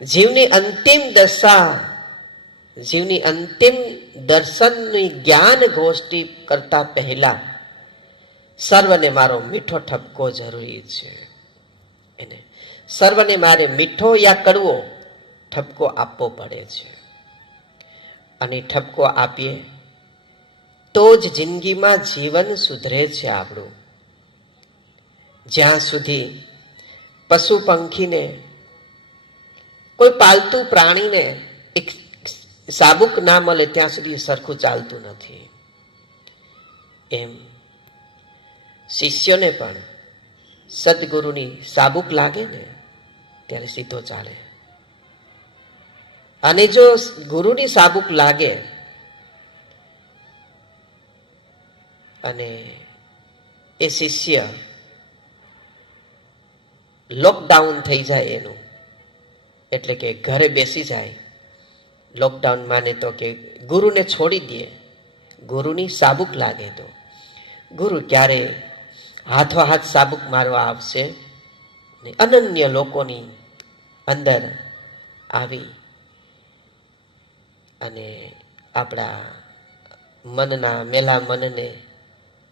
જીવની અંતિમ દશા, જીવની અંતિમ દર્શનની જ્ઞાન ગોષ્ઠી કરતા પહેલા સર્વને મારો મીઠો ઠપકો જરૂરી છે. એને સર્વને મારે મીઠો યા કડવો ઠપકો આપવો પડે છે. અને ઠપકો આપીએ તો જ જિંદગીમાં જીવન સુધરે છે આપણું. જ્યાં સુધી પશુ પંખીને, કોઈ પાલતુ પ્રાણીને એક સાબુક ના મળે ત્યાં સુધી સરખું ચાલતું નથી. એમ શિષ્યને પણ સદગુરુની સાબુક લાગે ને ત્યારે સીધો ચાલે. અને જો ગુરુની સાબુક લાગે અને એ શિષ્ય લોકડાઉન થઈ જાય એનું, એટલે કે ઘરે બેસી જાય, લોકડાઉન માને તો કે ગુરુને છોડી દે, ગુરુની સાબુક લાગે તો ગુરુ ક્યારે હાથો હાથ સાબુક મારવા આવશે. અનન્ય લોકોની અંદર આવી અને આપણા મનના મેલા મનને,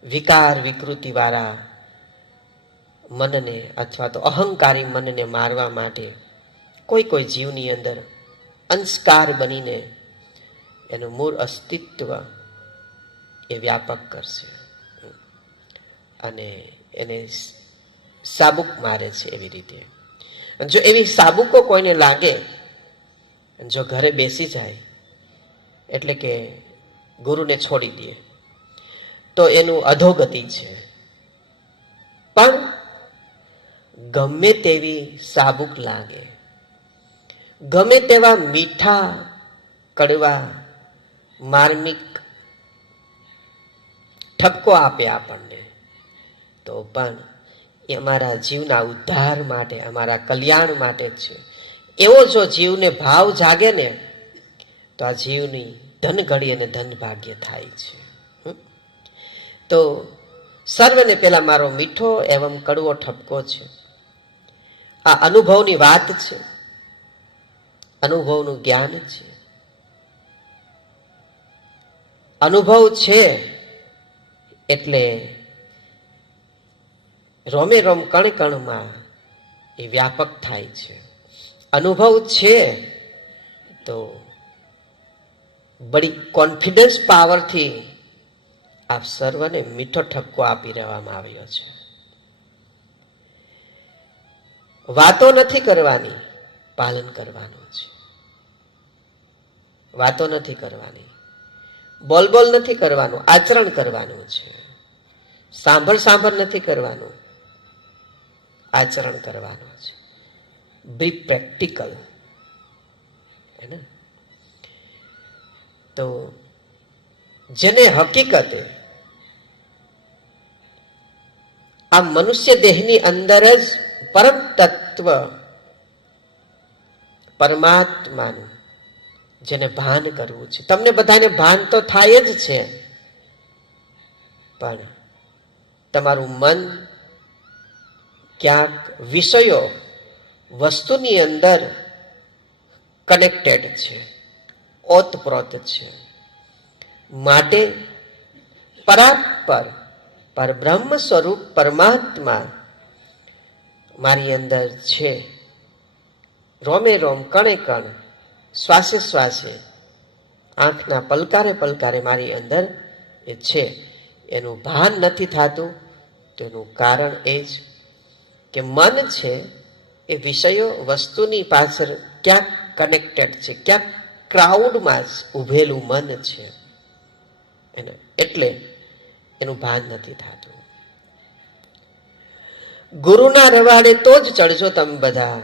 વિકાર વિકૃતિ વાળા મનને અથવા તો અહંકારી મનને મારવા માટે કોઈ કોઈ જીવની અંદર અંશકાર બનીને એનું મૂળ અસ્તિત્વ એ વ્યાપક કરશે અને એને સાબુક મારે છે. એવી રીતે જો એવી સાબુકો કોઈને લાગે, જો ઘરે બેસી જાય એટલે કે ગુરુને છોડી દે તો એનું અધોગતિ છે. પણ ગમે તેવી સાબુક લાગે, ગમે તેવા મીઠા કડવા માર્મિક ઠપકો આપે આપણને, તો પણ એ અમારા જીવના ઉદ્ધાર માટે, અમારા કલ્યાણ માટે છે. એવો જો જીવને ભાવ જાગે ને તો આ જીવની ધન ઘડી અને ધન ભાગ્ય થાય છે. તો સર્વને પેલા મારો મીઠો એવં કડવો ઠપકો છે. આ અનુભવની વાત છે, અનુભવનું જ્ઞાન છે. અનુભવ છે એટલે રોમે રોમ કણ કણમાં એ વ્યાપક થાય છે. અનુભવ છે તો બડી કોન્ફિડન્સ પાવરથી આપ સર્વને મીઠો ઠપકો આપી રહેવામાં આવ્યો છે. વાતો નથી કરવાની, પાલન કરવાનું છે. વાતો નથી કરવાની, બોલ બોલ નથી કરવાનું, આચરણ કરવાનું છે. સાંભળ સાંભળ નથી કરવાનું, આચરણ કરવાનું છે. બી પ્રેક્ટિકલ. તો જેને હકીકતે આ મનુષ્ય દેહની અંદર જ પરમ તત્વ પરમાત્માનું જેને ભાન કરવું છે. તમને બધાને ભાન તો થાય જ છે, પણ તમારું મન ક્યાંક વિષયો વસ્તુની અંદર કનેક્ટેડ છે, ઓતપ્રોત છે. માટે પરાત્પર પરબ્રહ્મ સ્વરૂપ પરમાત્મા મારી અંદર છે. રોમે રોમ કણે કણ, શ્વાસે શ્વાસે, આંખના પલકારે પલકારે મારી અંદર એ છે. એનું ભાન નથી થતું તો એનું કારણ એ જ કે મન છે એ વિષયો વસ્તુની પાછળ ક્યાંક કનેક્ટેડ છે, ક્યાંક ક્રાઉડમાં જ ઉભેલું મન છે. એટલે એનું ભાન નથી થતું. ગુરુના રવાડે તો જ ચડજો તમે બધા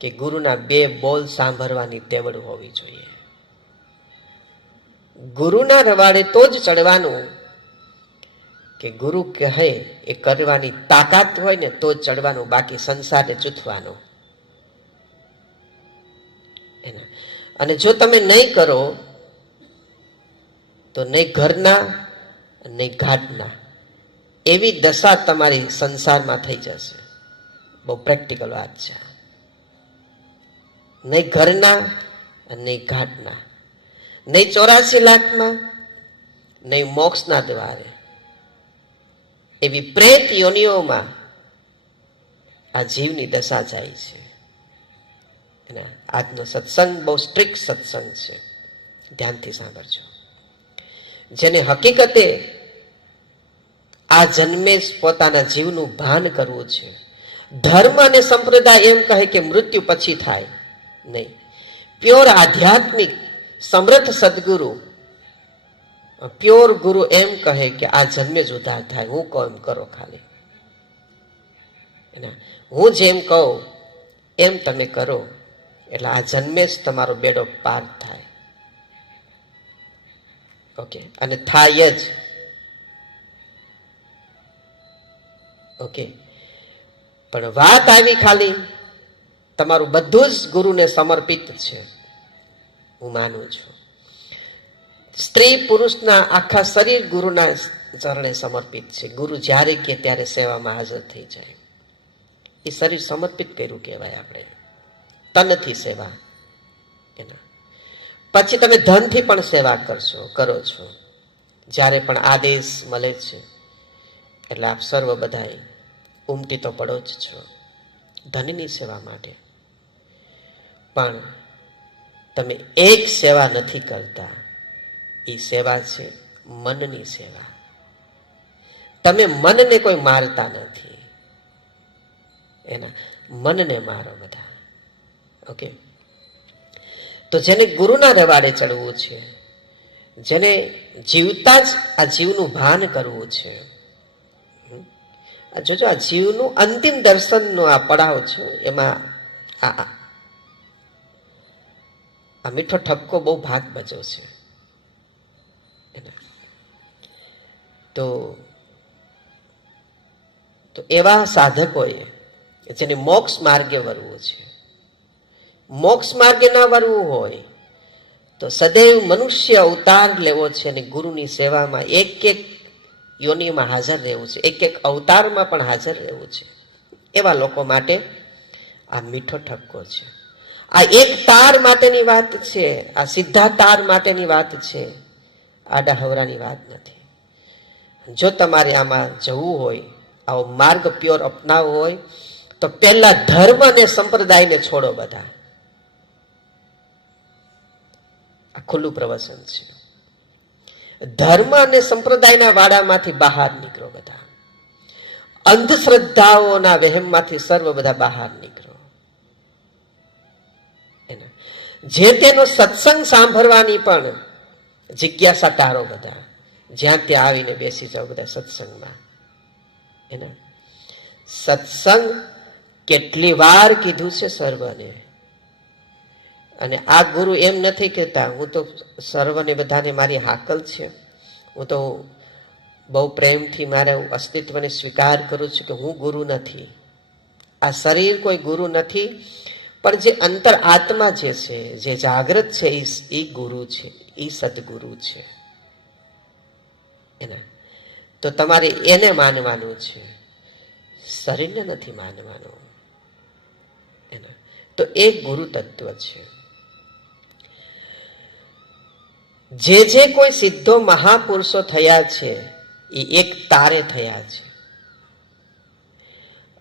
કે ગુરુના બે બોલ સાંભળવાની તેવડ હોવી જોઈએ. ગુરુના રવાડે તો જ ચડવાનું કે ગુરુ કહે એ કરવાની તાકાત હોય ને તો જ ચડવાનું, બાકી સંસારને ચૂથવાનું. અને જો તમે નહીં કરો તો નહીં ઘરના નહીં ઘાટના એવી દશા તમારી સંસારમાં થઈ જશે. બહુ પ્રેક્ટિકલ વાત છે. નહીં ઘરના, નહીં ઘાટના, નહીં 84 લાખમાં, નહીં મોક્ષના દ્વારે. એવી પ્રેત યોનિઓમાં આ જીવની દશા જાય છે. આજનો સત્સંગ બહુ સ્ટ્રિક્ટ સત્સંગ છે, ધ્યાનથી સાંભળજો. જેને હકીકતે આ જન્મે જ પોતાના જીવનું ભાન કરવું છે. ધર્મ અને સંપ્રદાય એમ કહે કે મૃત્યુ પછી થાય નહીં. પ્યોર આધ્યાત્મિક સમર્થ સદગુરુ, પ્યોર ગુરુ એમ કહે કે આ જન્મે જ ઉદ્ધાર થાય. હું કહું એમ કરો, ખાલી હું જેમ કહું એમ તમે કરો, એટલે આ જન્મે જ તમારો બેડો પાર થાય. ઓકે, અને થાય જ. ઓકે, પણ વાત આવી ખાલી તમારું બધું જ ગુરુને સમર્પિત છે, હું માનું છું. સ્ત્રી પુરુષના આખા શરીર ગુરુના ચરણે સમર્પિત છે. ગુરુ જ્યારે કે ત્યારે સેવામાં હાજર થઈ જાય. એ શરીર સમર્પિત કર્યું કહેવાય. આપણે તનથી સેવા એના. પછી તમે ધનથી પણ સેવા કરો છો. જ્યારે પણ આદેશ મળે છે એટલે આપ સર્વ બધા ઉમટી તો પડો જ છો ધનની સેવા માટે. પણ તમે એક સેવા નથી કરતા. એ સેવા છે મનની સેવા. તમે મનને કોઈ મારતા નથી, એના મનને મારો બધા. ઓકે, તો જેને ગુરુના રવાડે ચડવું છે, જેને જીવતા જ આ જીવનું ભાન કરવું છે, જોજો આ જીવનું અંતિમ દર્શનનો આ પડાવ છે. એમાં આ મીઠો ઠપકો બહુ ભાગ ભજવો છે. તો એવા સાધકોએ જેને મોક્ષ માર્ગે વરવું છે, મોક્ષ માર્ગે ના વરવું હોય તો સદૈવ મનુષ્ય અવતાર લેવો છે અને ગુરુની સેવામાં એક એક યોનિમાં હાજર રહેવું છે, એક એક અવતારમાં પણ હાજર રહેવું છે. એવા લોકો માટે આ મીઠો ઠપકો છે. આ એક તાર માટેની વાત છે, આ સીધા તાર માટેની વાત છે, આડા હવરાની વાત નથી. જો તમારે આમાં જવું હોય, આવો માર્ગ પ્યોર અપનાવવો હોય, તો પહેલા ધર્મ અને સંપ્રદાયને છોડો. બધા આ ખુલ્લું પ્રવચન છે. ધર્મ અને સંપ્રદાયના વાડામાંથી બહાર નીકળો. બધા અંધશ્રદ્ધાઓના વહેમમાંથી સર્વ બધા બહાર નીકળો. જે તેનો સત્સંગ સાંભળવાની પણ જિજ્ઞાસા ટાળો. બધા જ્યાં ત્યાં આવીને બેસી જાઓ બધા સત્સંગમાં. એના સત્સંગ કેટલી વાર કીધું છે સર્વને. અને આ ગુરુ એમ નથી કહેતા હું તો સર્વને બધાને મારી હાકલ છે, હું તો બહુ પ્રેમથી મારા અસ્તિત્વને સ્વીકાર કરું છું કે હું ગુરુ નથી. આ શરીર કોઈ ગુરુ નથી, પણ જે અંતર આત્મા જે છે, જે જાગૃત છે, એ ગુરુ છે, એ સદગુરુ છે. એના તો તમારે એને માનવાનું છે, શરીરને નથી માનવાનું. એના તો એ ગુરુ તત્વ છે. જે કોઈ સિદ્ધો મહાપુરુષો થયા છે એ એક તારે થયા છે.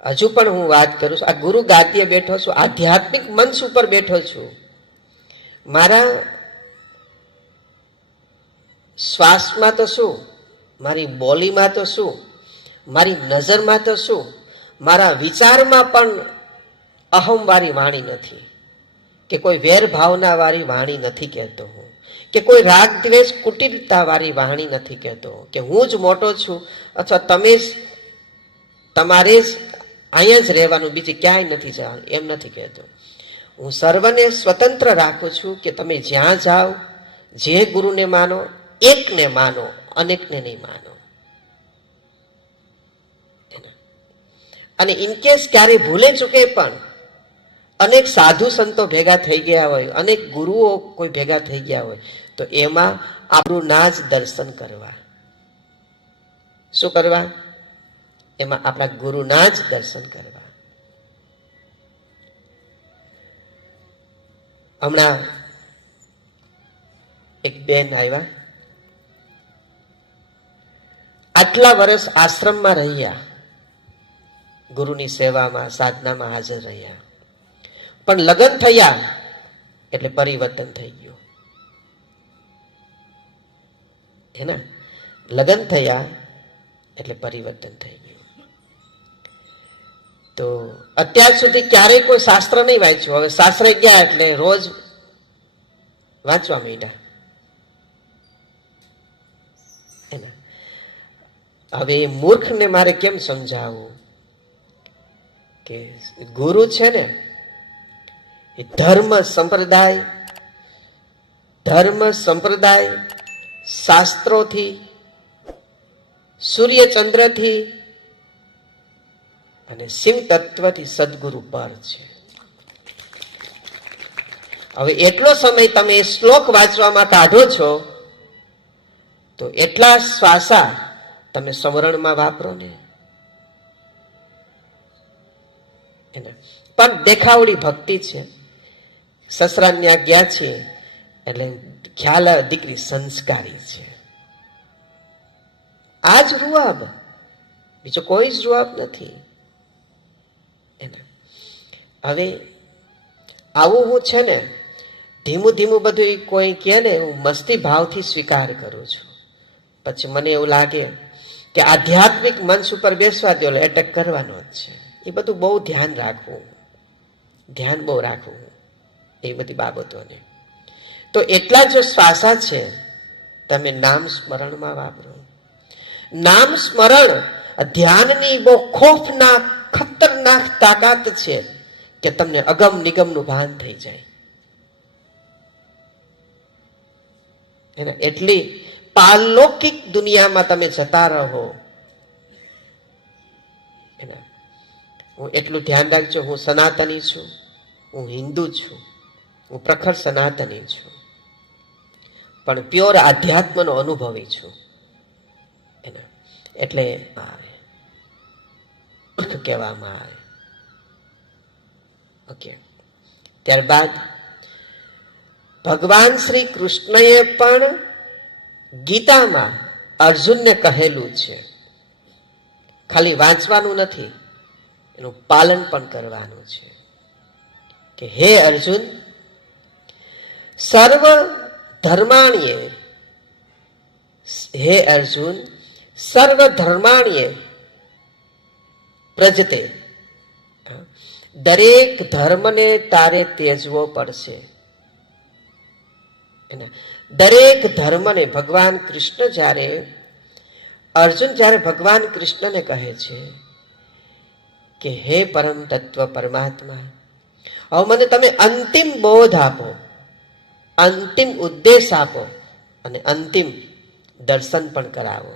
હજુ પણ હું વાત કરું છું, આ ગુરુ ગાદીએ બેઠો છું, આધ્યાત્મિક મંચ ઉપર બેઠો છું. મારા શ્વાસમાં તો શું, મારી બોલીમાં તો શું, મારી નજરમાં તો શું, મારા વિચારમાં પણ અહમવાળી વાણી નથી, કે કોઈ વેર ભાવના વાળી વાણી નથી કહેતો હું, કે કોઈ રાગ દ્વેષ કુટિલતા વાળી વાણી નથી કહેતો, કે હું જ મોટો છું અથવા તમે જ તમારે જ અહીંયા જ રહેવાનું, બીજે ક્યાંય નથી જવાનું, એમ નથી કહેતો. હું સર્વને સ્વતંત્ર રાખું છું કે તમે જ્યાં જાઓ, જે ગુરુને માનો, એકને માનો, અનેકને નહીં માનો. અને ઇનકેસ ક્યારે ભૂલે ચૂકે પણ અનેક સાધુ સંતો ભેગા થઈ ગયા હોય, અનેક ગુરુઓ કોઈ ભેગા થઈ ગયા હોય, તો એમાં આપણું ના જ દર્શન કરવા. શું કરવા? એમાં આપણા ગુરુના જ દર્શન કરવા. હમણાં એક બેન આવ્યા, આટલા વર્ષ આશ્રમમાં રહ્યા, ગુરુની સેવામાં સાધનામાં હાજર રહ્યા, પણ લગ્ન થયા એટલે પરિવર્તન થઈ ગયું. હે, લગ્ન થયા એટલે પરિવર્તન થઈ ગયું. તો અત્યાર સુધી ક્યારેય કોઈ શાસ્ત્ર નહીં વાંચ્યું, હવે શાસ્ત્ર ગયા એટલે રોજ વાંચવા માંડ્યા. હવે મૂર્ખને મારે કેમ સમજાવવું કે ગુરુ છે ને એ ધર્મ સંપ્રદાય શાસ્ત્રોથી, સૂર્ય ચંદ્રથી અને શિવ તત્વથી સદગુરુ પર છે. હવે એટલો સમય તમે શ્લોક વાંચવામાં કાઢો છો તો એટલા શ્વાસા તમે સમરણમાં વાપરો ને. પણ દેખાવડી ભક્તિ છે, સસરાની આજ્ઞા છે એટલે ખ્યાલ દીકરી સંસ્કારી છે. આ જ રૂઆબ, બીજો કોઈ જ રૂઆબ નથી. હવે આવું હું છે ને ધીમું ધીમું બધું કોઈ કહે ને હું મસ્તી ભાવથી સ્વીકાર કરું છું. પછી મને એવું લાગે કે આધ્યાત્મિક મંચ ઉપર બેસવા દો, એટેક કરવાનો જ છે. એ બધું બહુ ધ્યાન બહુ રાખવું એ બધી બાબતોને. તો એટલા જો શ્વાસા છે તમે નામ સ્મરણમાં વાપરો. નામ સ્મરણ ધ્યાનની બહુ ખોફનાક ખતરનાક તાકાત છે કે તમને અગમ નિગમનું ભાન થઈ જાય. એટલી પારલૌકિક દુનિયામાં તમે જતા રહો. હું એટલું ધ્યાન રાખજો, હું સનાતની છું, હું હિન્દુ છું, હું પ્રખર સનાતની છું, પણ પ્યોર આધ્યાત્મનો અનુભવી છું. એટલે કહેવામાં આવે. ઓકે, ત્યારબાદ ભગવાન શ્રી કૃષ્ણએ પણ ગીતામાં અર્જુનને કહેલું છે, ખાલી વાંચવાનું નથી, એનું પાલન પણ કરવાનું છે કે હે અર્જુન, સર્વ ધર્માણીએ, હે અર્જુન સર્વ ધર્માણીએ પ્રજતે, દરેક ધર્મને તારે ત્યજવો પડશે. દરેક ધર્મને ભગવાન કૃષ્ણ જ્યારે અર્જુન જ્યારે ભગવાન કૃષ્ણને કહે છે કે હે પરમ તત્વ પરમાત્મા, હવે મને તમે અંતિમ બોધ આપો, અંતિમ ઉદ્દેશ આપો અને અંતિમ દર્શન પણ કરાવો.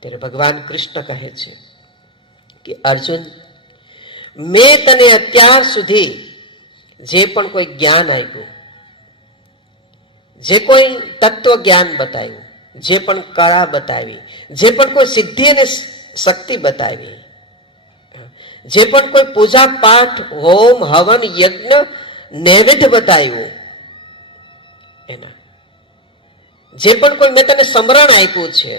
ત્યારે ભગવાન કૃષ્ણ કહે છે કે અર્જુન, મેં તને અત્યાર સુધી જે પણ કોઈ જ્ઞાન આપ્યું, જે કોઈ તત્વ જ્ઞાન બતાવ્યું, જે પણ કળા બતાવી, જે પણ કોઈ સિદ્ધિ અને શક્તિ બતાવી, જે પણ કોઈ પૂજા પાઠ હોમ હવન યજ્ઞ નૈવેદ્ય બતાવ્યું, એના જે પણ કોઈ મેં તને સમરણ આપ્યું છે,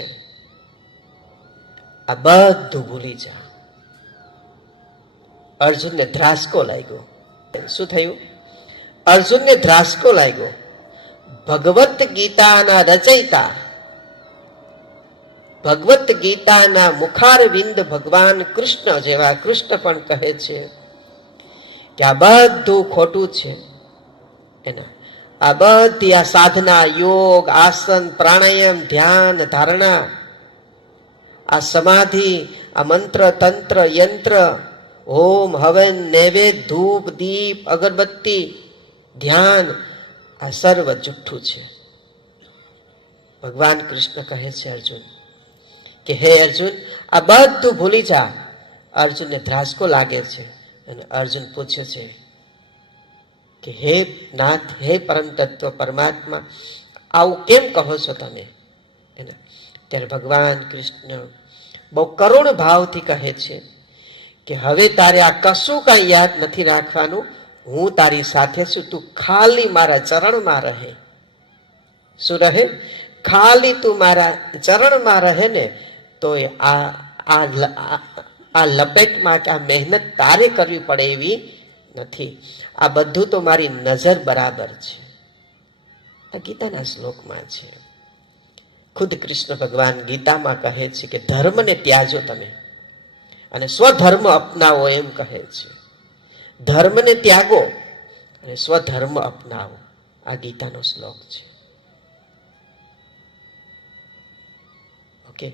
આ બધું ભૂલી જા. અર્જુનને ધ્રાસકો લાગ્યો. શું થયું? અર્જુનને ધ્રાસકો લાગ્યો. ભગવત ગીતાના રચયિતા, ભગવત ગીતાના મુખારવિંદ ભગવાન કૃષ્ણ જેવા કૃષ્ણ પણ કહે છે કે આ બધું ખોટું છે. એના આ બધી આ સાધના, યોગ, આસન, પ્રાણાયામ, ધ્યાન, ધારણા, આ સમાધિ, આ મંત્ર, તંત્ર, યંત્ર, હોમ હવન, નૈવેદ્ય, ધૂપ, દીપ, અગરબત્તી, ધ્યાન, આ સર્વ જુઠ્ઠું છે. ભગવાન કૃષ્ણ કહે છે અર્જુન કે હે અર્જુન, આ બધું ભૂલી જા. અર્જુનને ધ્રાસકો લાગે છે અને અર્જુન પૂછે છે કે હે નાથ, હે પરમ તત્વ પરમાત્મા, આવું કેમ કહો છો તમે? ત્યારે ભગવાન કૃષ્ણ બહુ કરુણ ભાવથી કહે છે કે હવે તારે આ કશું કઈ યાદ નથી રાખવાનું, હું તારી સાથે છું, તું ખાલી મારા ચરણમાં રહે. શું રહે? ખાલી તું મારા ચરણમાં રહે ને તો આ લપેટમાં કે આ મહેનત તારે કરવી પડે એવી નથી. આ બધું તો મારી નજર બરાબર છે. આ ગીતાના શ્લોકમાં છે. ખુદ કૃષ્ણ ભગવાન ગીતામાં કહે છે કે ધર્મને ત્યાજો તમે અને સ્વધર્મ અપનાવો એમ કહે છે. ધર્મને ત્યાગો અને સ્વધર્મ અપનાવો. આ ગીતાનો શ્લોક છે. ઓકે,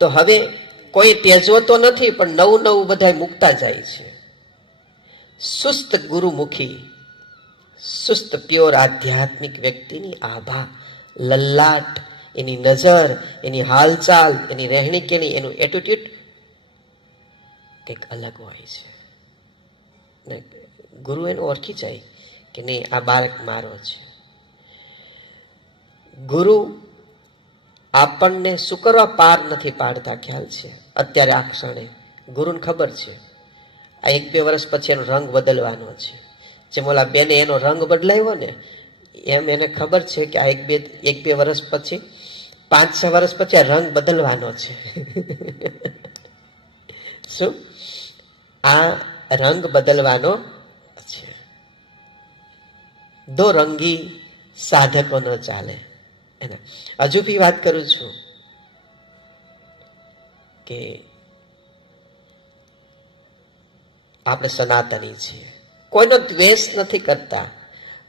તો હવે કોઈ ત્યજવો તો નથી, પણ નવું નવું બધા મૂકતા જાય છે. સુસ્ત ગુરુમુખી, સુસ્ત પ્યોર આધ્યાત્મિક વ્યક્તિની આભા, લલાટ, એની નજર, એની હાલચાલ, એની રહેણી કેણી, એનું એટીટ્યુડ કંઈક અલગ હોય છે. ગુરુ એનું ઓળખી જાય કે નહીં આ બાળક મારો છે. ગુરુ આપણને શું કરવા પાર નથી પાડતા ખ્યાલ છે. અત્યારે આ ક્ષણે ગુરુને ખબર છે આ 1-2 વર્ષ પછી એનો રંગ બદલવાનો છે. જેમ ઓલા બેને એનો રંગ બદલાવ્યો ને એમ એને ખબર છે કે આ 1-2 વર્ષ પછી, 5-6 વર્ષ પછી આ રંગ બદલવાનો છે. શું? આ રંગ બદલવાનો છે. દો રંગી સાધકો ન ચાલે. હજુ બી વાત કરું છું કે આપણે સનાતની છીએ, કોઈનો દ્વેષ નથી કરતા,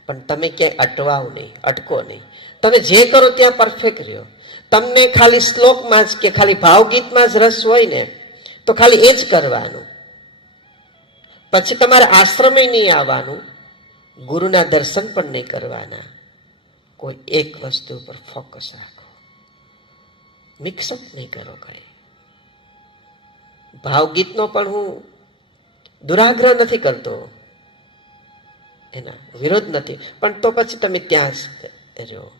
પણ તમે ક્યાંય અટવાવ નહીં, અટકો નહીં. તમે જે કરો ત્યાં પરફેક્ટ રહ્યો. તમને ખાલી શ્લોકમાં જ કે ખાલી ભાવગીતમાં જ રસ હોય ને તો ખાલી એ જ કરવાનું. પછી તમારે આશ્રમે નહીં આવવાનું, ગુરુના દર્શન પણ નહીં કરવાના. કોઈ એક વસ્તુ પર ફોકસ રાખો, મિક્સઅપ નહીં કરો. કઈ ભાવગીતનો પણ હું દુરાગ્રહ નથી કરતો, એના વિરોધ નથી, પણ તો પછી તમે ત્યાં જ રહો.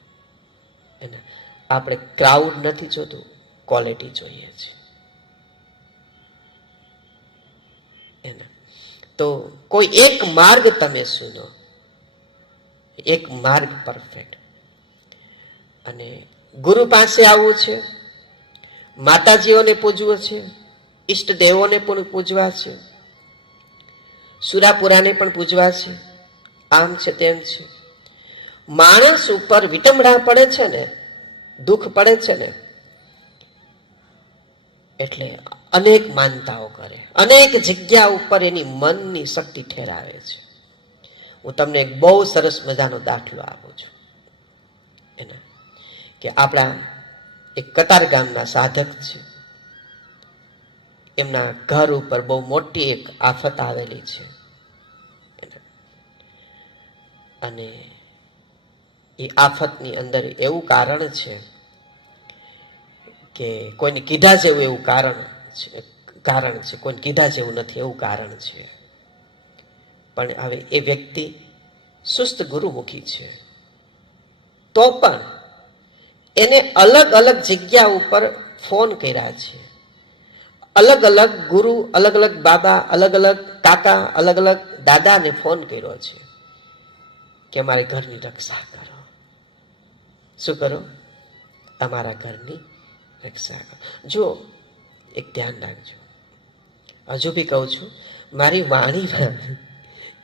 એના આપણે ક્રાઉડ નથી જોતું, ક્વોલિટી જોઈએ છે. એના તો કોઈ એક માર્ગ તમે સુનો, એક માર્ગ પરફેક્ટ. અને ગુરુ પાસે આવવું છે, માતાજીઓને પૂજવું છે, ઈષ્ટ દેવોને પણ પૂજવા છે, સુરાપુરાને પણ પૂજવા છે, આમ છે તેમ છે. માણસ ઉપર વિટંબણા પડે છે ને, દુઃખ પડે છે ને, એટલે અનેક માનતાઓ કરે, અનેક જગ્યા ઉપર એની મનની શક્તિ ઠેરાવે છે. હું તમને એક બહુ સરસ મજાનો દાખલો આપું છું. એના કે આપણા એક કતાર ગામના સાધક છે, એમના ઘર ઉપર બહુ મોટી એક આફત આવેલી છે. અને એ આફતની અંદર એવું કારણ છે કે કોઈને કીધા જેવું એવું કારણ છે, કોઈને કીધા જેવું નથી એવું કારણ છે. પણ હવે એ વ્યક્તિ સુસ્ત ગુરુમુખી છે, તો પણ એને અલગ અલગ જગ્યા ઉપર ફોન કર્યા છે. અલગ અલગ ગુરુ, અલગ અલગ બાબા, અલગ અલગ કાકા, અલગ અલગ દાદાને ફોન કર્યો છે કે અમારા ઘરની રક્ષા કરો. શું કરો? અમારા ઘરની રક્ષા કરો. જો એક ધ્યાન રાખજો, હજુ બી કહું છું, મારી વાણીમાં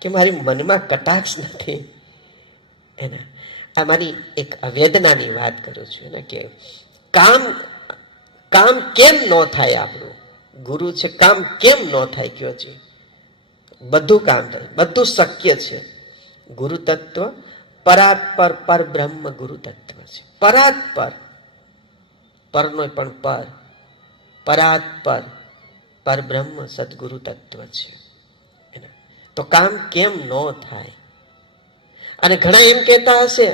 કે મારી મનમાં કટાક્ષ નથી. એના આ મારી એક વેદનાની વાત કરું છું. એને કે કામ કેમ ન થાય? આપણું ગુરુ છે, કામ કેમ ન થાય? કયો છે, બધું કામ થાય, બધું શક્ય છે. ગુરુ તત્વ પરાત્પર, પર બ્રહ્મ ગુરુ તત્વ છે. પરાત્પર, પરનો પણ પર, પરાત્પર પર બ્રહ્મ સદગુરુ તત્વ છે. તો કામ કેમ ન થાય? અને ઘણા એમ કહેતા હશે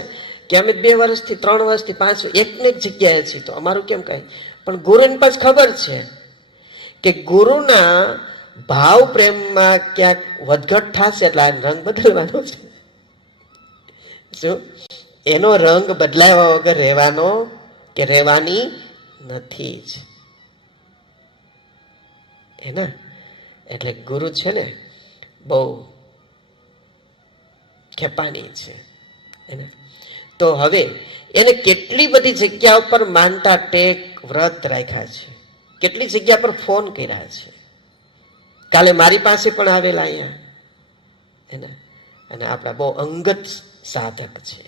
કે અમે 2 વર્ષથી 3 વર્ષથી 5 એકને એક જગ્યાએ છીએ, તો અમારું કેમ કઈ? પણ ગુરુને પછી ખબર છે કે ગુરુના ભાવ પ્રેમમાં ક્યાંક વધઘટ થશે એટલે આ રંગ બદલવાનો છે. શું? એનો રંગ બદલાયા વગર રહેવાનો કે રહેવાની નથી જ. એના એટલે ગુરુ છે ને બહુ ખેપાની છે એને. તો હવે એને કેટલી બધી જગ્યા ઉપર માનતા ટેક વ્રત રાખ્યા છે, કેટલી જગ્યા પર ફોન કર્યા છે. કાલે મારી પાસે પણ આવેલા અહીંયા એને, અને આપણા બહુ અંગત સાધક છે.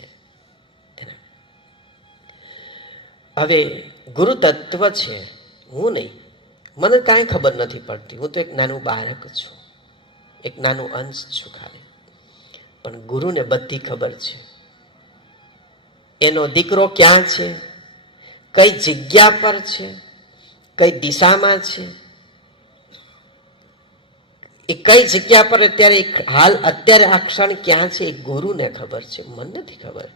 હવે ગુરુ તત્વ છે, હું નહીં, મને કાંઈ ખબર નથી પડતી. હું તો એક નાનું બાળક છું, એક નાનું અંશ છું ખાલી. પણ ગુરુને બધી ખબર છે. એનો દીકરો ક્યાં છે, કઈ જગ્યા પર છે, કઈ દિશામાં છે, એ કઈ જગ્યા પર અત્યારે હાલ અત્યારે આ ક્ષણ ક્યાં છે, એ ગુરુને ખબર છે. મને નથી ખબર,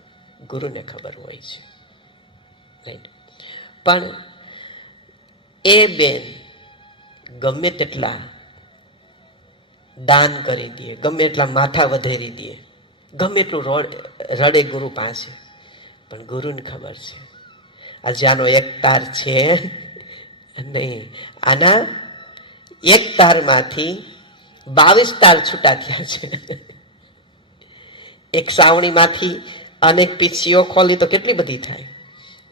ગુરુને ખબર હોય છે. રાઈટ. પણ એ બેન ગમે તેટલા દાન કરી દે, ગમે એટલા માથા વધેરી દે, ગમે એટલું રડે ગુરુ પાસે, પણ ગુરુને ખબર છે આજે આનો એક તાર છે નહીં. આના એક તારમાંથી 22 તાર છૂટા થયા છે. એક સાવણીમાંથી અનેક પીછીઓ ખોલી તો કેટલી બધી થાય.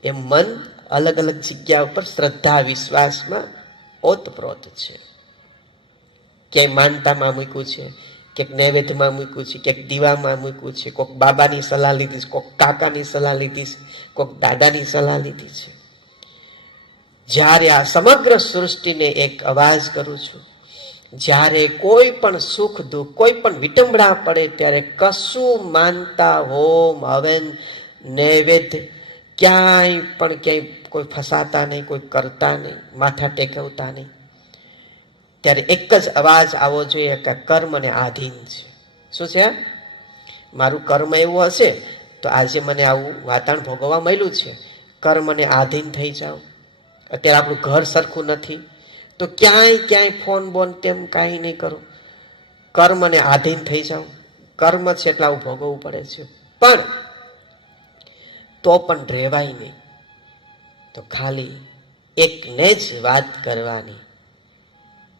એમ મન અલગ અલગ જગ્યા ઉપર શ્રદ્ધા વિશ્વાસમાં ઓતપ્રોત છે. ક્યાંય માનતામાં મૂક્યું છે, ક્યાંક નૈવેદ્યમાં મૂક્યું છે, ક્યાંક દીવામાં મૂક્યું છે, કોઈક બાબાની સલાહ લીધી છે, કોઈક કાકાની સલાહ લીધી છે, કોઈક દાદાની સલાહ લીધી છે. જ્યારે આ સમગ્ર સૃષ્ટિને એક અવાજ કરું છું, જ્યારે કોઈ પણ સુખ દુઃખ, કોઈ પણ વિટંબણા પડે ત્યારે કશું માનતા હોમ હવન નૈવેદ્ય ક્યાંય પણ ક્યાંય કોઈ ફસાતા નહીં, કોઈ કરતા નહીં, માથા ટેકવતા નહીં. ત્યારે એક જ અવાજ આવવો જોઈએ કે કર્મને આધીન છે. શું છે? મારું કર્મ એવું હશે તો આજે મને આવું વાતાવરણ ભોગવવા મળ્યું છે. કર્મને આધીન થઈ જાઓ. અત્યારે આપણું ઘર સરખું નથી તો ક્યાંય ફોન બોન તેમ કાંઈ નહીં કરો, કર્મને આધીન થઈ જાઓ. કર્મ છે એટલે આવું ભોગવવું પડે છે. પણ તો પણ રહેવાય નહીં. તો ખાલી એકને જ વાત કરવાની,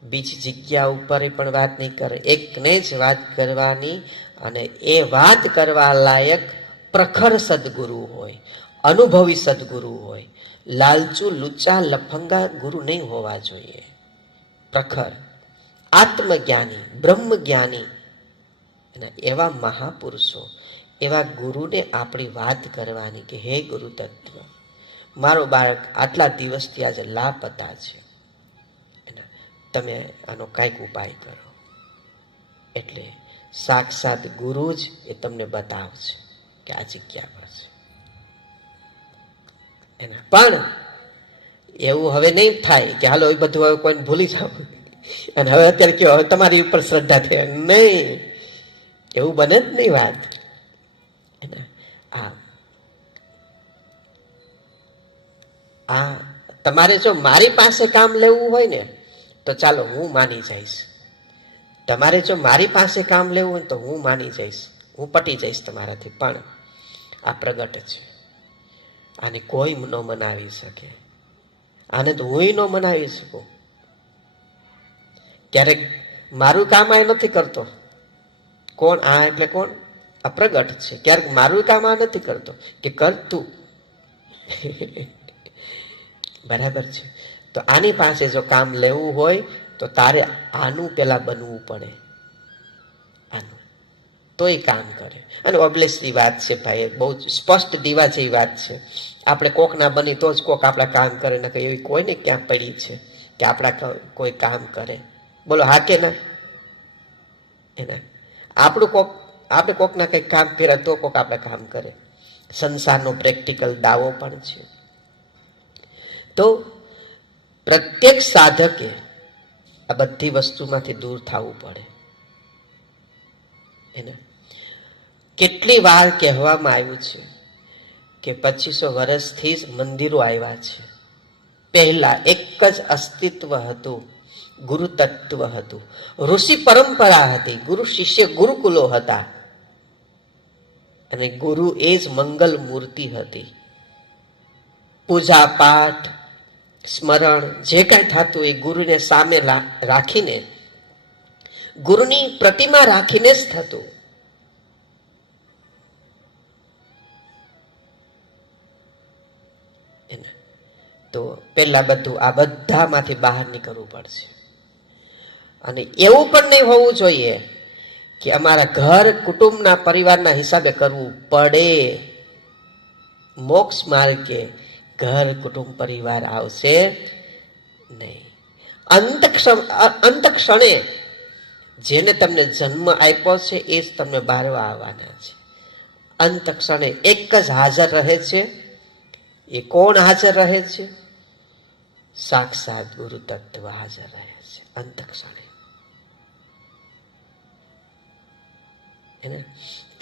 બીજી જગ્યા ઉપર પણ વાત નહીં કરે, એકને જ વાત કરવાની. અને એ વાત કરવા લાયક પ્રખર સદગુરુ હોય, અનુભવી સદગુરુ હોય. લાલચુ લુચા લફંગા ગુરુ નહીં હોવા જોઈએ. પ્રખર આત્મજ્ઞાની બ્રહ્મજ્ઞાની એવા મહાપુરુષો, એવા ગુરુને આપણી વાત કરવાની કે હે ગુરુ તત્વ, મારો બાળક આટલા દિવસથી આજે લાપતા છે, તમે આનો કાંઈક ઉપાય કરો. એટલે સાક્ષાત ગુરુ જ એ તમને બતાવશે કે આ જગ્યા પર છે. એના પણ એવું હવે નહીં થાય કે હાલો એ બધું હવે કોઈને ભૂલી જાવ અને હવે અત્યારે કયો હવે તમારી ઉપર શ્રદ્ધા થઈ, નહીં, એવું બને જ નહીં વાત. આ તમારે જો મારી પાસે કામ લેવું હોય ને તો ચાલો હું માની જઈશ. તમારે જો મારી પાસે કામ લેવું હોય તો હું માની જઈશ, હું પટી જઈશ તમારાથી. પણ આ પ્રગટ છે, આને કોઈ ન મનાવી શકે. આને તો હું ન મનાવી શકું. ક્યારેક મારું કામ આ નથી કરતો. કોણ? આ એટલે કોણ? આ પ્રગટ છે. ક્યારેક મારું કામ આ નથી કરતો કે કર તું. બરાબર છે. તો આની પાસે જો કામ લેવું હોય તો તારે આનું પેલા બનવું પડે, આનું તો એ કામ કરે. અને ઓબ્વિયસલી વાત છે ભાઈ, બહુ સ્પષ્ટ દીવા જેવી વાત છે. આપણે કોક ના બની તો જ કોક આપણા કામ કરે, ને એવી કોઈને ક્યાં પડી છે કે આપણા કોઈ કામ કરે? બોલો હા કે ના? એના આપણું કોક, આપણે કોકના કંઈક કામ કર્યા તો કોક આપણે કામ કરે. સંસારનો પ્રેક્ટિકલ દાવો પણ છે. તો પ્રત્યેક સાધકે આ બધી વસ્તુમાંથી દૂર થવું પડે. એને કેટલી વાર કહેવામાં આવ્યું છે કે 2500 વર્ષથી જ મંદિરો આવ્યા છે. પહેલા એક જ અસ્તિત્વ હતું, ગુરુ તત્વ હતું, ઋષિ પરંપરા હતી, ગુરુ શિષ્ય ગુરુકુલો હતા, અને ગુરુ એ જ મંગલ મૂર્તિ હતી. પૂજા પાઠ સ્મરણ જે કાંઈ થતું એ ગુરુને સામે રાખીને, ગુરુની પ્રતિમા રાખીને જ થતું. પહેલા બધું આ બધામાંથી બહાર નીકળવું પડશે. અને એવું પણ નહીં હોવું જોઈએ કે અમારા ઘર કુટુંબના પરિવારના હિસાબે કરવું પડે. મોક્ષ માર્ગે ઘર કુટુંબ પરિવાર આવશે નહીં. અંત ક્ષણે જેને તમને જન્મ આપ્યો છે એ જ તમને બારવા આવવાના છે. અંત ક્ષણે એક જ હાજર રહે છે. એ કોણ હાજર રહે છે? સાક્ષાત ગુરુ તત્વ હાજર રહે છે અંત ક્ષણે.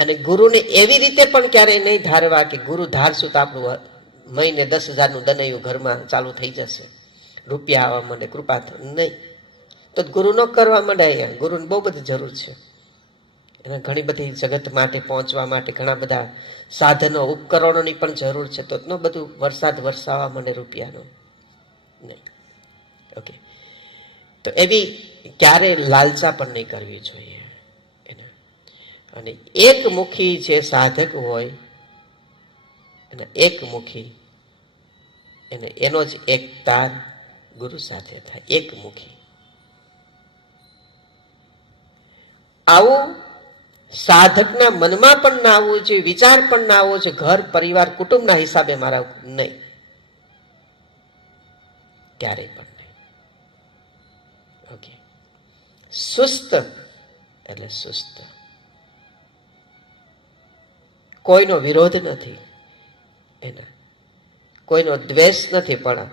અને ગુરુને એવી રીતે પણ ક્યારેય નહીં ધારવા કે ગુરુ ધારશું તો આપણું મહિને 10,000 દનૈયું ઘરમાં ચાલુ થઈ જશે, રૂપિયા આવવા માંડે, કૃપા નહીં. તો ગુરુ ન કરવા માંડે. અહીંયા ગુરુને બહુ બધી જરૂર છે. એને ઘણી બધી જગત માટે પહોંચવા માટે ઘણા બધા સાધનો ઉપકરણોની પણ જરૂર છે. તો ન બધું વરસાદ વરસાવવા માંડે રૂપિયાનો. ઓકે, તો એવી ક્યારે લાલચા પણ નહીં કરવી જોઈએ. અને એકમુખી જે સાધક હોય અને એકમુખી એનો જ એક તાર ગુરુ સાથે થાય. એકમુખી આવું સાધકના મનમાં પણ ના આવવું જોઈએ, વિચાર પણ ના આવવો જોઈએ ઘર પરિવાર કુટુંબના હિસાબે મારા નહીં, ક્યારેય પણ નહીં. ઓકે, સુસ્ત એટલે સુસ્ત. કોઈનો વિરોધ નથી, એના કોઈનો દ્વેષ નથી, પણ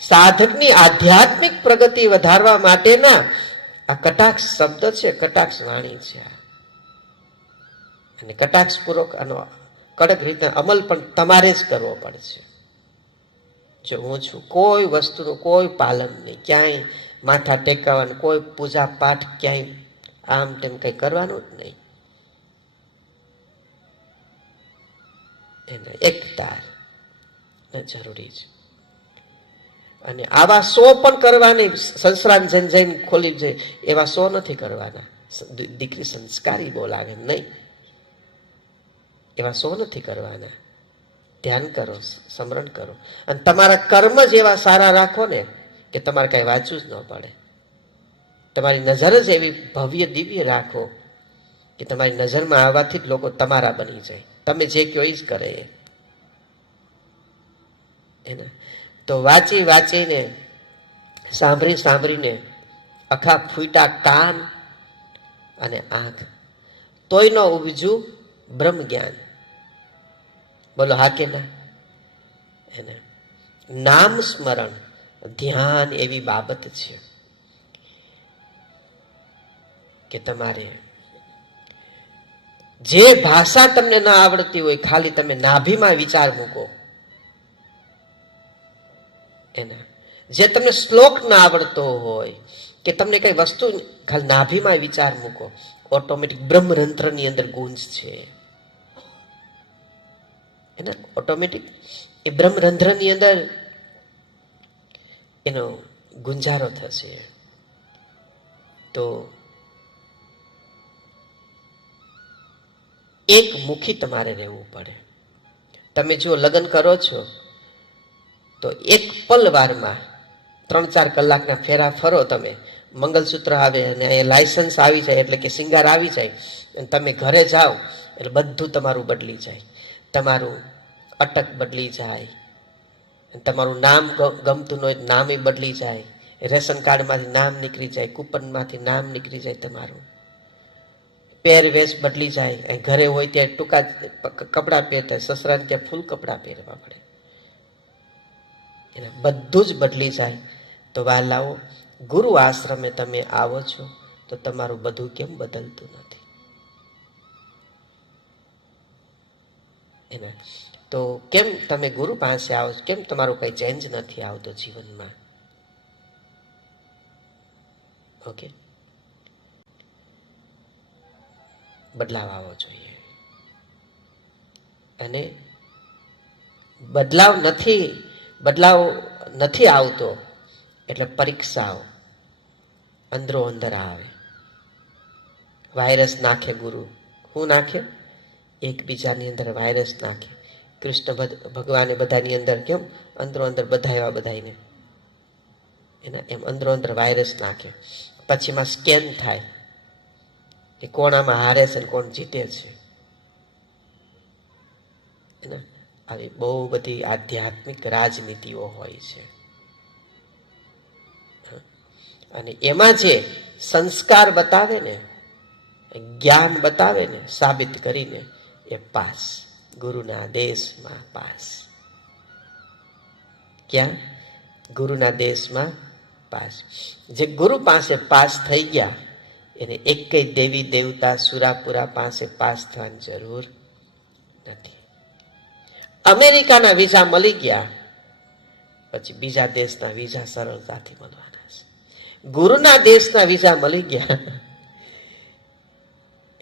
સાધકની આધ્યાત્મિક પ્રગતિ વધારવા માટેના આ કટાક્ષ શબ્દ છે, કટાક્ષ વાણી છે. અને કટાક્ષ પૂર્વક આનો કડક રીતે અમલ પણ તમારે જ કરવો પડશે. જો હું છું, કોઈ વસ્તુનું કોઈ પાલન નહીં, ક્યાંય માથા ટેકાવાનું, કોઈ પૂજા પાઠ ક્યાંય આમ તેમ કઈ કરવાનું જ નહીં. એને એક તાર જરૂરી છે. અને આવા શો પણ કરવાની, સંસ્રાન જૈન જૈન ખોલી જાય એવા શો નથી કરવાના. દીકરી સંસ્કારી બોલાવે નહીં, એવા શો નથી કરવાના. ધ્યાન કરો, સ્મરણ કરો, અને તમારા કર્મ જ એવા સારા રાખો ને કે તમારે કઈ વાંચવું જ ન પડે. તમારી નજર જ એવી ભવ્ય દિવ્ય રાખો કે તમારી નજરમાં આવવાથી જ લોકો તમારા બની જાય. તમે જે કહો એ જ કરે. એના તો વાંચી વાંચીને, સાંભળી સાંભળીને આખા ફૂટા કાન અને આંખ, તોય ન ઉપજ્યું બ્રહ્મ જ્ઞાન. બોલો હા કે ના? એને નામ સ્મરણ, ધ્યાન એવી બાબત છે કે તમારે જે ભાષા તમને ના આવડતી હોય, ખાલી તમે નાભીમાં વિચાર મૂકો. એના જે તમને શ્લોક ના આવડતો હોય કે તમને કઈ વસ્તુ, ખાલી નાભીમાં વિચાર મૂકો, ઓટોમેટિક બ્રહ્મરંધ્ર ની અંદર ગુંજ છે. એના ઓટોમેટિક એ બ્રહ્મરંધ્ર ની અંદર એનો ગુંજારો થશે. તો એક મુખી તમારે રહેવું પડે. તમે જો લગ્ન કરો છો તો એક પલવારમાં 3-4 કલાકના ફેરા ફરો, તમે મંગલસૂત્ર આવે અને અહીંયા લાયસન્સ આવી જાય, એટલે કે સિંગાર આવી જાય, અને તમે ઘરે જાઓ એટલે બધું તમારું બદલી જાય. તમારું અટક બદલી જાય, તમારું નામ ગમતું ન હોય નામ બદલી જાય, રેશન કાર્ડમાંથી નામ નીકળી જાય, કૂપનમાંથી નામ નીકળી જાય, તમારું પહેરવેશ બદલી જાય. ઘરે હોય ત્યાં ટૂંકા કપડાં પહેરતા, સસરાને ત્યાં ફૂલ કપડાં પહેરવા પડે, એના બધું જ બદલી જાય. તો વહાલાઓ, ગુરુ આશ્રમે તમે આવો છો તો તમારું બધું કેમ બદલતું નથી? એના તો કેમ તમે ગુરુ પાસે આવો છો, કેમ તમારું કઈ ચેન્જ નથી આવતો જીવનમાં? ઓકે, બદલાવ આવવો જોઈએ. અને બદલાવ નથી આવતો એટલે પરીક્ષાઓ અંદરો અંદર આવે. વાયરસ નાખે ગુરુ. શું નાખે? એકબીજાની અંદર વાયરસ નાખે. કૃષ્ણ ભગવાને બધાની અંદર કેમ અંદરો અંદર બધાવ્યા બધાને એના એમ અંદરો અંદર વાયરસ નાખે, પછીમાં સ્કેન થાય કે કોણ આમાં હારે છે ને કોણ જીતે છે. આવી બહુ બધી આધ્યાત્મિક રાજનીતિઓ હોય છે. અને એમાં જે સંસ્કાર બતાવે ને, જ્ઞાન બતાવે ને સાબિત કરીને, એ પાસ, ગુરુના દેશમાં પાસ. ક્યાં? ગુરુના દેશમાં પાસ. જે ગુરુ પાસે પાસ થઈ ગયા એને એકેય દેવી દેવતા સુરાપુરા પાસે પાસ થવાની જરૂર નથી. અમેરિકાના વિઝા મળી ગયા પછી બીજા દેશના વિઝા સરળતાથી મળવાના છે. ગુરુના દેશના વિઝા મળી ગયા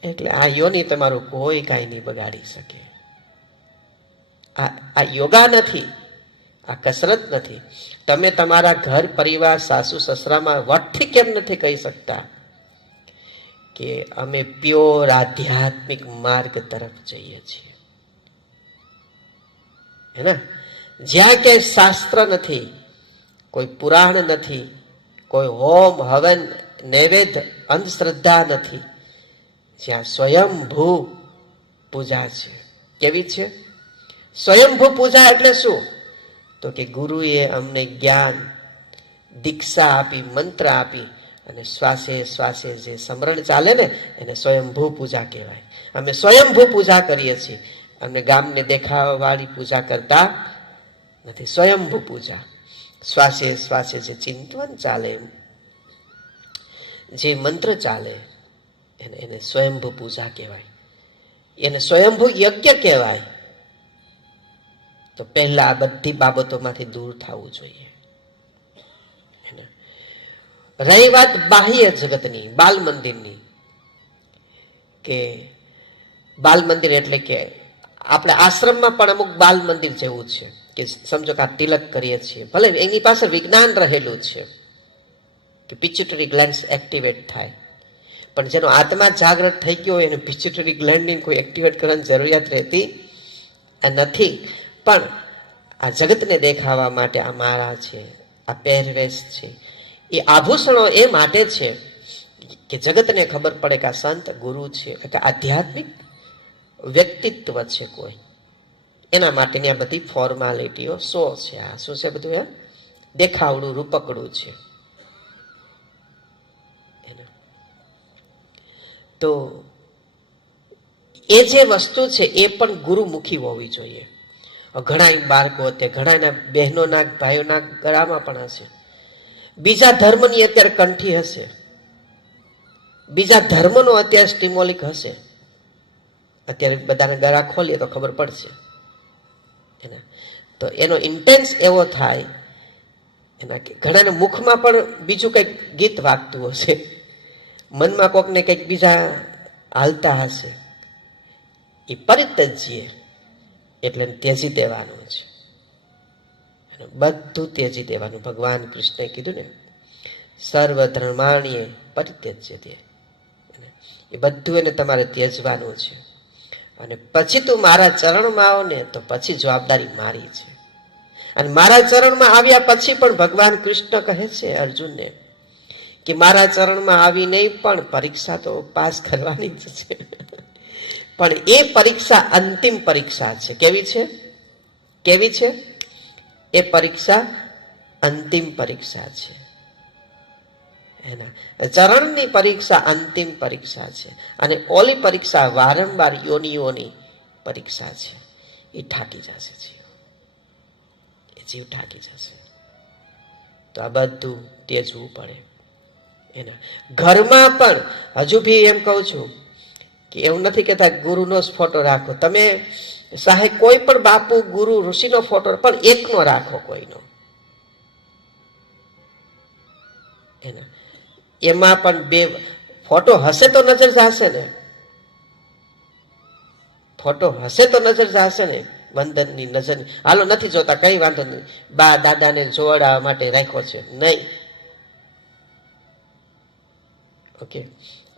એટલે આ યોની તમારું કોઈ કાંઈ નહીં બગાડી શકે. આ યોગા નથી, આ કસરત નથી. તમે તમારા ઘર પરિવાર સાસુ સસરામાં વટથી કેમ નથી કહી શકતા કે અમે પ્યોર આધ્યાત્મિક માર્ગ તરફ જઈએ છીએ? હે ને? જ્યાં ક્યાંય શાસ્ત્ર નથી, કોઈ પુરાણ નથી, કોઈ હોમ હવન નૈવેદ્ય અંધશ્રદ્ધા નથી, જ્યાં સ્વયંભૂ પૂજા છે. કેવી છે સ્વયંભૂ પૂજા? એટલે શું? તો કે ગુરુએ અમને જ્ઞાન દીક્ષા આપી, મંત્ર આપી, અને શ્વાસે શ્વાસે જે સમરણ ચાલે ને એને સ્વયંભૂ પૂજા કહેવાય. અમે સ્વયંભૂ પૂજા કરીએ છીએ. અમને ગામને દેખાવા વાળી પૂજા કરતા નથી. સ્વયંભૂ પૂજા, શ્વાસે શ્વાસે જે ચિંતન ચાલે, જે મંત્ર ચાલે એને સ્વયંભૂ પૂજા કહેવાય. એને સ્વયંભૂ યજ્ઞ કહેવાય. તો પહેલા આ બધી બાબતોમાંથી દૂર થવું જોઈએ. રહી વાત બાહ્ય જગતની, બાલ મંદિરની, કે બાલ મંદિર એટલે કે આપણે આશ્રમમાં પણ અમુક બાલ મંદિર જેવું છે કે સમજો કે આ તિલક કરીએ છીએ, ભલે એની પાસે વિજ્ઞાન રહેલું છે કે પિચ્યુટરી ગ્લેન્ડ્સ એક્ટિવેટ થાય, પણ જેનો આત્મા જાગૃત થઈ ગયો હોય એને પિચ્યુટરી ગ્લેન્ડની કોઈ એક્ટિવેટ કરવાની જરૂરિયાત રહેતી નથી. પણ આ જગતને દેખાવા માટે આ માળા છે, આ પહેરવેશ છે, એ આભૂષણો એ માટે છે કે જગતને ખબર પડે કે આ સંત ગુરુ છે, કે આધ્યાત્મિક વ્યક્તિત્વ છે કોઈ. એના માટેની આ બધી ફોર્માલિટીઓ શો છે. આ શું છે બધું? એમ દેખાવડું, રૂપકડું છે. તો એ જે વસ્તુ છે એ પણ ગુરુમુખી હોવી જોઈએ. ઘણા બાળકો તે ઘણા બહેનોના ભાઈઓના ગળામાં પણ હશે, બીજા ધર્મની અત્યારે કંઠી હશે, બીજા ધર્મનો અત્યારે સ્ટિમોલિક હશે. અત્યારે બધાને ગળા ખોલીએ તો ખબર પડશે. તો એનો ઇન્ટેન્સ એવો થાય એના કે ઘણાના મુખમાં પણ બીજું કંઈક ગીત વાગતું હશે, મનમાં કોકને કંઈક બીજા હાલતા હશે. એ પરિત્યજીએ એટલે ત્યજી દેવાનું છે, બધું ત્યજી દેવાનું. ભગવાન કૃષ્ણે કીધું ને, સર્વ ધર્માણીએ પરિત્યજ્યતે, એ બધું એને તમારે ત્યજવાનું છે. અને પછી તું મારા ચરણમાં આવો ને તો પછી જવાબદારી મારી છે. અને મારા ચરણમાં આવ્યા પછી પણ ભગવાન કૃષ્ણ કહે છે અર્જુનને કે મારા ચરણમાં આવી નહીં પણ પરીક્ષા તો પાસ કરવાની જ છે. પણ એ પરીક્ષા અંતિમ પરીક્ષા છે. કેવી છે? કેવી છે એ પરીક્ષા? અંતિમ પરીક્ષા છે. એના ચરણની પરીક્ષા અંતિમ પરીક્ષા છે. અને ઓલી પરીક્ષા વારંવાર યોનિઓની પરીક્ષા છે. એ ઠાકી જશે જીવ, એ જીવ ઠાકી જશે. તો આ બધું તેજવું પડે. એના ઘરમાં પણ હજુ બી એમ કહું છું કે એવું નથી કહેતા ગુરુનો જ ફોટો રાખો તમે, સાહેબ કોઈ પણ બાપુ ગુરુ ઋષિનો ફોટો પણ એકનો રાખો, કોઈનો. એના એમાં પણ બે ફોટો હશે તો નજર જશે ને, ફોટો હશે તો નજર જશે ને. વંદનની નજર, હાલો નથી જોતા કઈ વાંધો નહીં, બા દાદાને જોડાવા માટે રાખ્યો છે નહીં. ઓકે,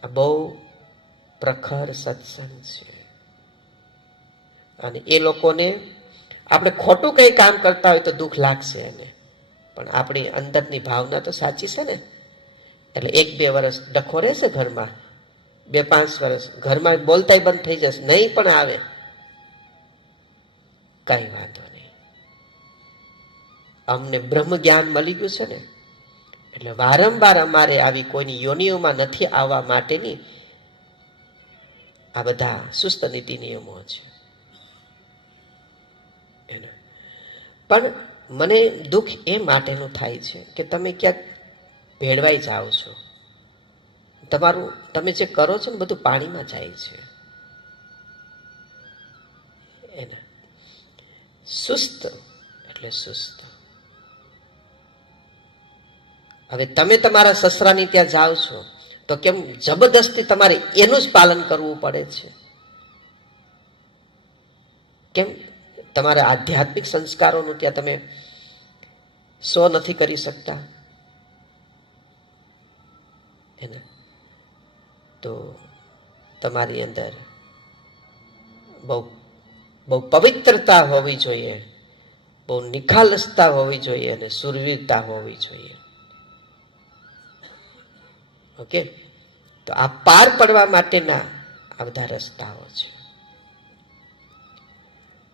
આ બહુ પ્રખર સત્સંગ છે. અને એ લોકોને આપણે ખોટું કઈ કામ કરતા હોય તો દુઃખ લાગશે એને. પણ આપણી અંદરની ભાવના તો સાચી છે ને. એટલે 1-2 વર્ષ ડખો રહેશે ઘરમાં, 2-5 વર્ષ ઘરમાં બોલતાય બંધ થઈ જશે, નહીં પણ આવે, કઈ વાંધો નહીં. અમને બ્રહ્મ જ્ઞાન મળી ગયું છે ને, એટલે વારંવાર અમારે આવી કોઈની યોનિઓમાં નથી આવવા માટેની આ બધા સુસ્ત નીતિ નિયમો છે. પણ મને દુઃખ એ માટેનું થાય છે કે તમે ક્યાંક ભેળવાઈ જાઓ છો, તમારું તમે જે કરો છો ને બધું પાણીમાં જાય છે. એના સુસ્ત એટલે સુસ્ત. હવે તમે તમારા સસરાની ત્યાં જાઓ છો તો કેમ જબરદસ્તી તમારે એનું જ પાલન કરવું પડે છે? કેમ તમારા આધ્યાત્મિક સંસ્કારોનું ત્યાં તમે નથી કરી શકતા? તો તમારી અંદર બહુ બહુ પવિત્રતા હોવી જોઈએ, બહુ નિખાલસતા હોવી જોઈએ અને સુરવીરતા હોવી જોઈએ. ઓકે, તો આ પાર પડવા માટેના આ બધા રસ્તાઓ છે.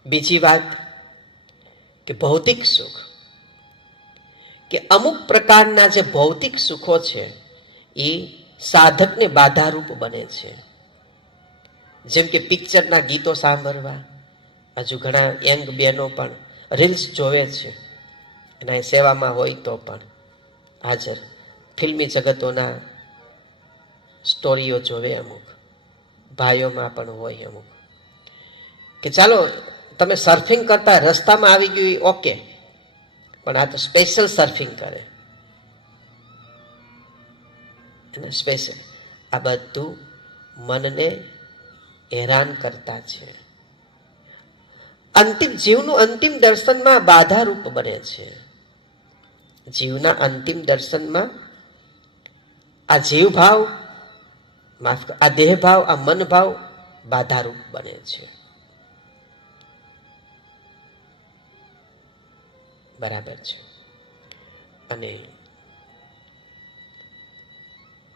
બીજી વાત કે ભૌતિક સુખ, કે અમુક પ્રકારના જે ભૌતિક સુખો છે એ સાધકને બાધારૂપ બને છે. જેમ કે પિક્ચરના ગીતો સાંભળવા, હજુ ઘણા યંગ બહેનો પણ રીલ્સ જોવે છે, એના સેવામાં હોય તો પણ હાજર, ફિલ્મી જગતોના સ્ટોરીઓ જોવે, અમુક ભાઈઓમાં પણ હોય અમુક, કે ચાલો તમે સર્ફિંગ કરતા રસ્તામાં આવી ગયું ઓકે, પણ આ તો સ્પેશિયલ સર્ફિંગ કરે. સ્પેશિયલ આ બધું મનને હેરાન કરતા છે. અંતિમ જીવનું અંતિમ દર્શનમાં બાધારૂપ બને છે. જીવના અંતિમ દર્શનમાં આ જીવ ભાવ, આ દેહ ભાવ, આ મન ભાવ બાધારૂપ બને છે. બરાબર છે. અને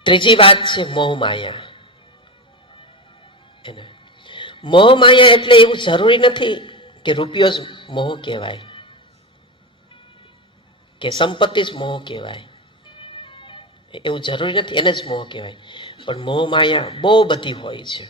ત્રીજી વાત છે મોહ માયા. મોહ માયા એટલે એવું જરૂરી નથી કે રૂપિયો જ મોહ કહેવાય, કે સંપત્તિ જ મોહ કહેવાય, એવું જરૂરી નથી, એને જ મોહ કહેવાય. પણ મોહ માયા બહુ બધી હોય છે.